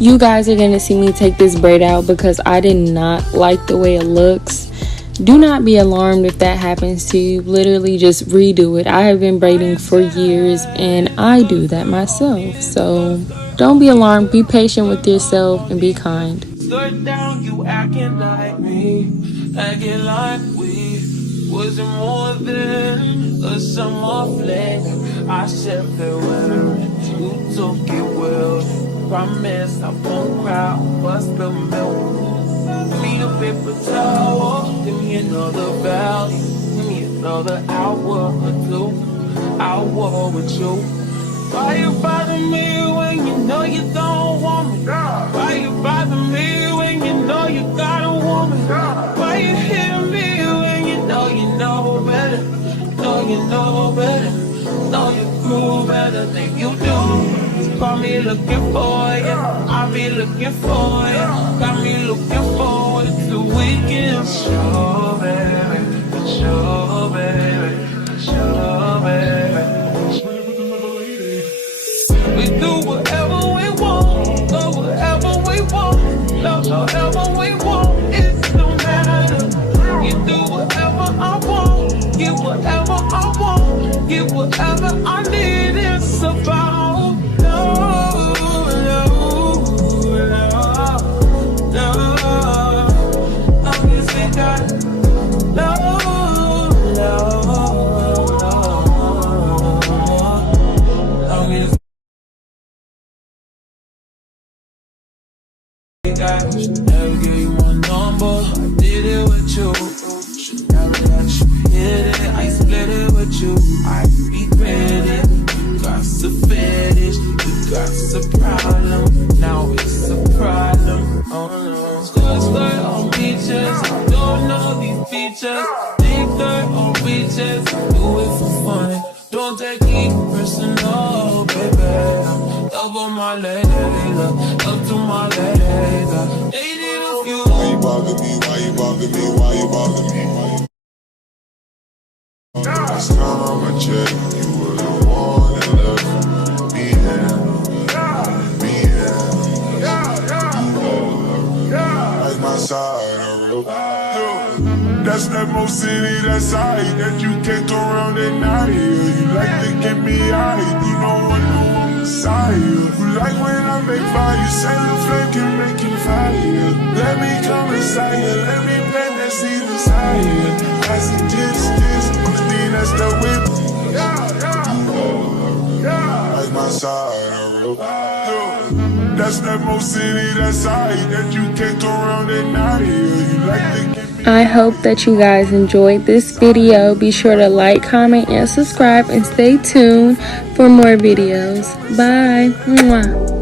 You guys are going to see me take this braid out because I did not like the way it looks. Do not be alarmed if that happens to you. Literally just redo it. I have been braiding for years and I do that myself. So don't be alarmed. Be patient with yourself and be kind. Slow down, you acting like me, acting like we wasn't more than a summer fling. I said farewell, you took it well. Promise I won't cry, bust the milk. Give me a paper towel, give me another valley, give me another hour or two. I'll war with you. Why you bother me when you know you don't want me? Why you bother me when you know you got a woman? Why you hit me when you know better? Know you know better, know you prove better than you do. Call me looking for you, I'll be looking for you. Got me looking forward to weekend. Sure, baby, sure, baby, sure, baby. We do whatever we want, go wherever we want, love however we want, it don't matter. You do whatever I want, get whatever I want, get whatever I need. It's about love, love, love, love. Long as we got love, love, long as should never give you my number. I did it with you. Should never let you hit it. I split it with you. I regret it. You got a fetish. You got a problem. Now it's a problem. Oh no. Skirt on beaches. Don't know these features. Big dirt on beaches. Do it for fun. Don't take it personal, baby. Love on my lady, love to my lady. Why you bother me? Why you bother me? Why you bother me? Last time I'ma check, you were the one that loved me and me and like my side of the that's that most city, that side that you can't go around at night. You like to get me high, you know what I'm beside you. You like when I make fire, you say the flame can make you fire. Let me come inside you, let me plant that seed inside you. I suggest the thing that's the whip. Like my side of the that's that most city, that side that you can't go around at night. You like to get I hope that you guys enjoyed this video. Be sure to like, comment, and subscribe, and stay tuned for more videos. Bye. Mwah.